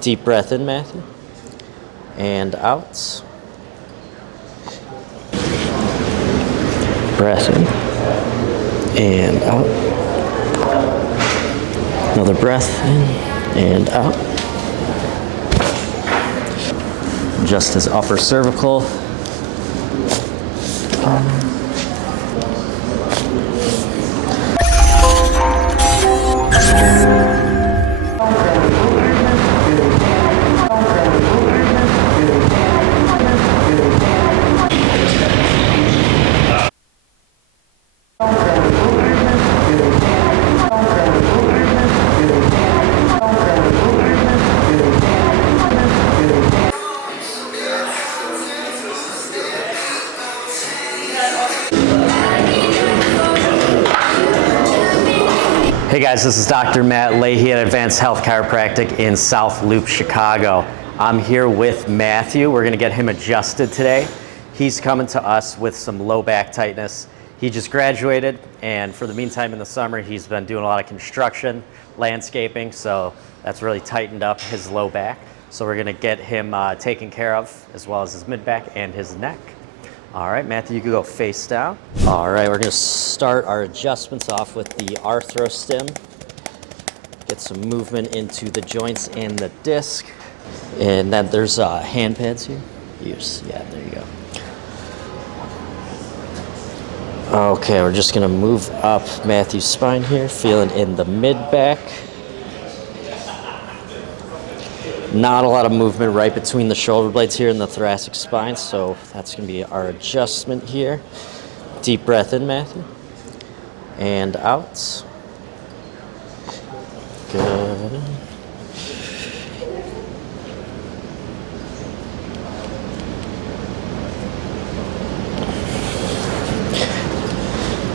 Deep breath in, Matthew. And out. Breath in. And out. Another breath in and out. Adjust his upper cervical. Hey guys, this is Dr. Matt Lahey at Advanced Health Chiropractic in South Loop, Chicago. I'm here with Matthew. We're gonna get him adjusted today. He's coming to us with some low back tightness. He just graduated, and for the meantime in the summer, he's been doing a lot of construction, landscaping, so that's really tightened up his low back. So we're gonna get him taken care of, as well as his mid back and his neck. All right, Matthew, you can go face down. All right, we're gonna start our adjustments off with the arthrostim. Get some movement into the joints and the disc. And then there's hand pads here. Yeah, there you go. Okay, we're just gonna move up Matthew's spine here, feeling in the mid-back. Not a lot of movement right between the shoulder blades here and the thoracic spine, so that's going to be our adjustment here. Deep breath in, Matthew, and out. Good.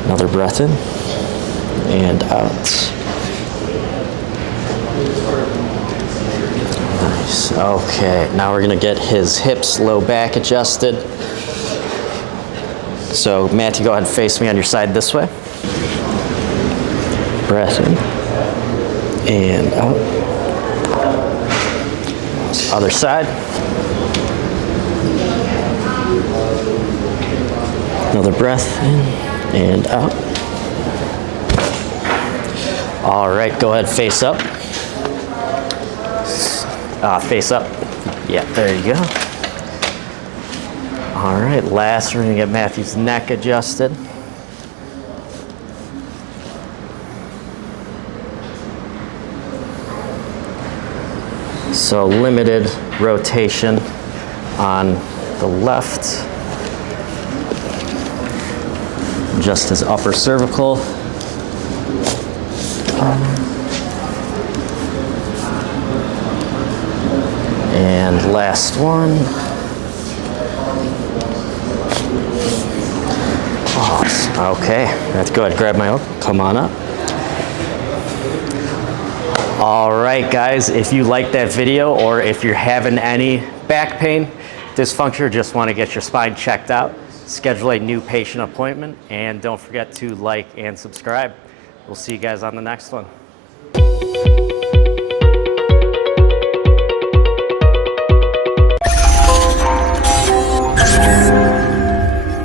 Another breath in, and out. Nice. Okay, now we're gonna get his hips, low back adjusted. So Matthew, go ahead and face me on your side this way. Breath in and out. Other side. Another breath in and out. All right, go ahead, face up. Face up. Yeah, there you go. All right, last, we're gonna get Matthew's neck adjusted. So limited rotation on the left. Adjust his upper cervical. And last one. Awesome. Okay, that's good. Grab my elbow. Come on up. All right, guys, if you like that video or if you're having any back pain, dysfunction, or just want to get your spine checked out, schedule a new patient appointment, and don't forget to like and subscribe. We'll see you guys on the next one.